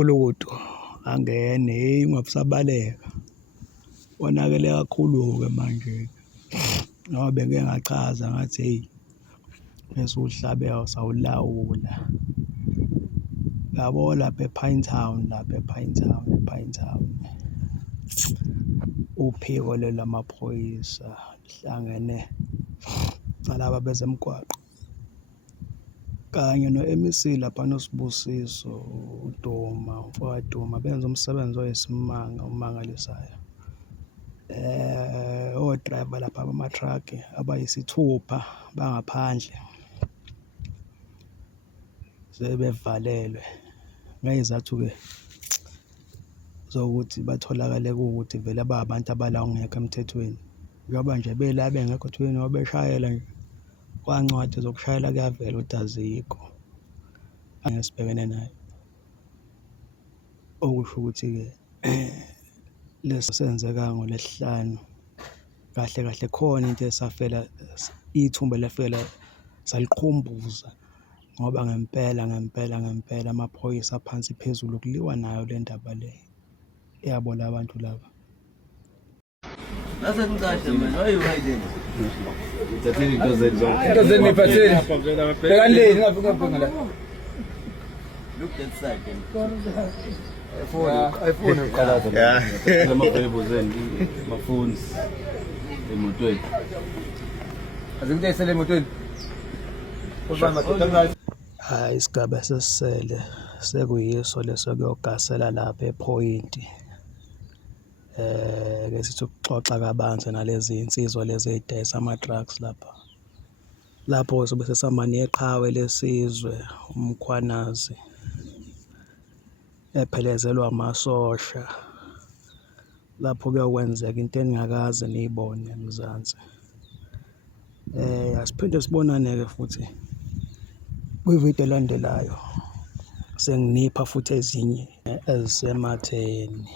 uNkulukudu angene, hey ungabusabaleka. Wonakele kakhulu-ke manje ngoba bengike ngachaza ngathi hey bese uhlabeka sawulawula. Yabo lapha ePinetown, ePinetown uphiko lamaphoyisa lihlangene nalaba bezemgwaqo kanye no-MEC lapha noSibusiso uDuma, umfowakaDuma benza umsebenzi oyisimanga omangalisayo. O-driver lapha bama-truck abayisithupha bangaphandle sebevalelwe ngey'zathu-ke zokuthi batholakale kuwukuthi vele bayabantu abala ongekho emthethweni. Njengoba nje bela bengekho emthethweni ngoba beshayela nje kwancwadi zokushayela kuyavela ukuthi azikho angesibhekene nayo. Okusho ukuthi-ke leso senzeka ngoLwesihlanu kahle kahle khona into esafela ithumba elafela saliqhumbuza ngoba ngempela amaphoyisa aphansi phezulu kuliwa nayo le ndaba le yabo la bantu laba. Look that side then. iPhone uqalaza la. Amabhebuzeni, ama-phones emotweni. Azikuthi ayisele emotweni. Hayi isigaba esesele sekuyiso leso kuyogasela lapha ePoint. Ke sithi ukuxoxa kabanzi nalezi insizwa lezi ezidayisa ama-drugs lapho sobe sesihamba neqhawe lesizwe uMkhwanazi ephelezelwa amasosha lapho kuyokwenzeka into eningakaze niyibone eMzansi. Asiphinde sibonane-ke futhi kwividiyo elandelayo senginipha futhi ezinye ezisematheni.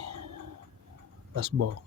Asibonge.